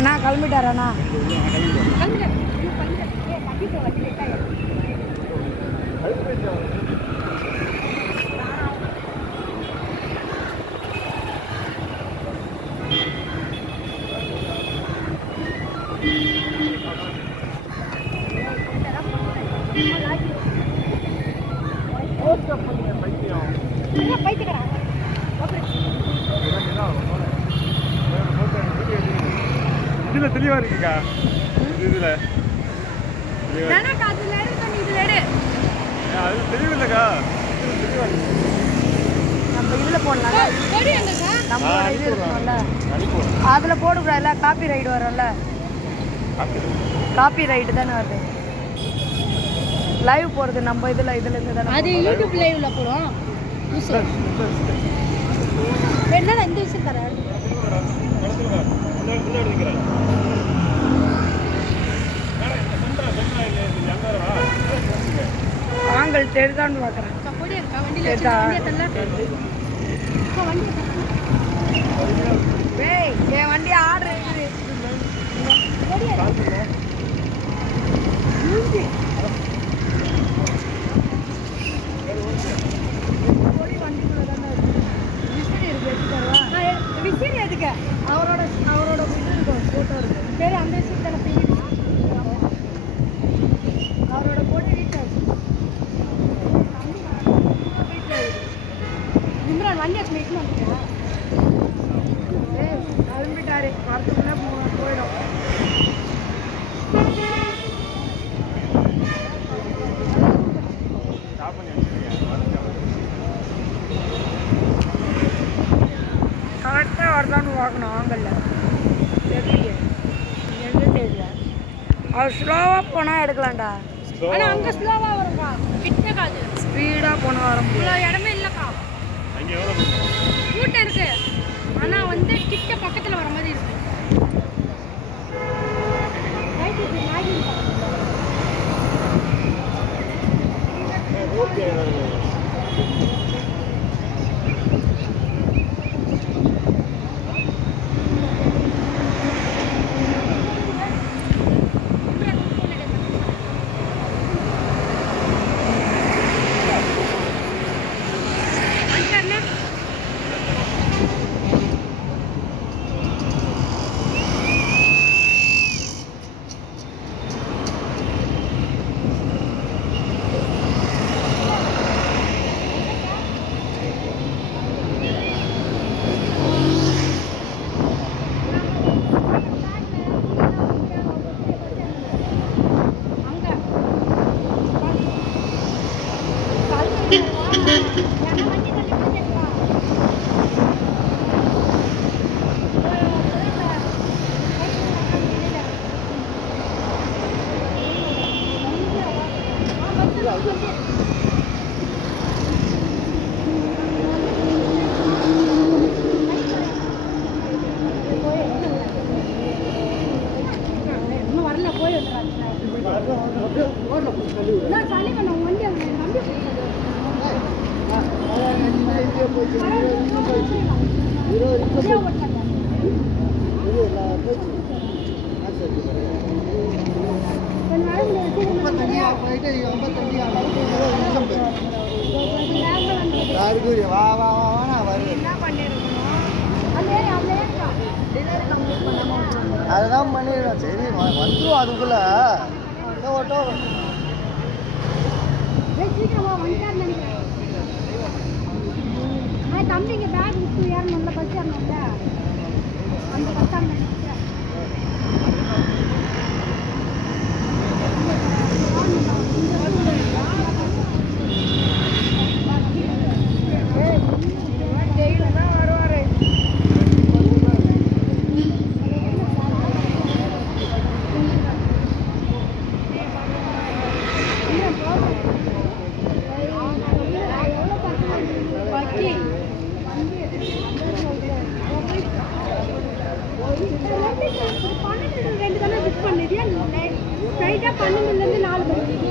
அண்ணா கிளம்பிட்டாரண்ணா? இதுல தெளிவா இருக்குக்கா. இதுல அது தெளிவு இல்லக்கா. நம்ம இதுல போடலாம். நம்மளோட இது இருக்கும்ல, அதுல போடக்கூடாதுல்ல. காப்பி ரைடு வரும்ல. காப்பி ரைடு தானே வருது. லைவ் போறது நம்ம இதுல இருந்து தானே. அது யூடியூப் லைவ்ல போறோம். என்னடா இந்த விஷயம் தர ஆங்கள் தெரிதான்னு பார்க்குறேன். என் வண்டி ஆர்டர் இருக்குது. விசிறி எதுக்கு? அவரோட இது இருக்கும், ஃபோட்டோ இருக்கும். சரி, அந்த விஷயத்தில் போய் அவரோட போட்டு வீட்டில் இம்ரான் வண்டி வச்சு மீட்னு வந்துட்டேன். கிளம்பிட்டாரு. வரத்துக்குள்ளே போயிடும். கரெக்டாக வரதான்னு பார்க்கணும். ஆங்கல்ல தெரியல, எங்கே தெரியல. அவர் ஸ்லோவாக போனால் எடுக்கலாம்டா. ஆனால் அங்கே ஸ்லோவாக வரும்க்கா, கிட்ட காது ஸ்பீடாக போனால் வர இவ்வளோ இடமே இல்லைக்கா. கூட்டம் இருக்கு, ஆனால் வந்து கிட்ட பக்கத்தில் வர மாதிரி இருக்கு. அதுதான் பண்ணிடுறோம். சரி வந்துடும் அதுக்குள்ள ஓட்டோ சீக்கிரமா வந்துட்டாருன்னு நினைக்கிறேன். தம்பிங்க பேக் விட்டு ஏறணும்ல, பஸ் ஏறணும்ல, அந்த பஸ் ஸ்டாண்ட் ஸ்ட்ரைட்டாக 12 4 மணிக்கு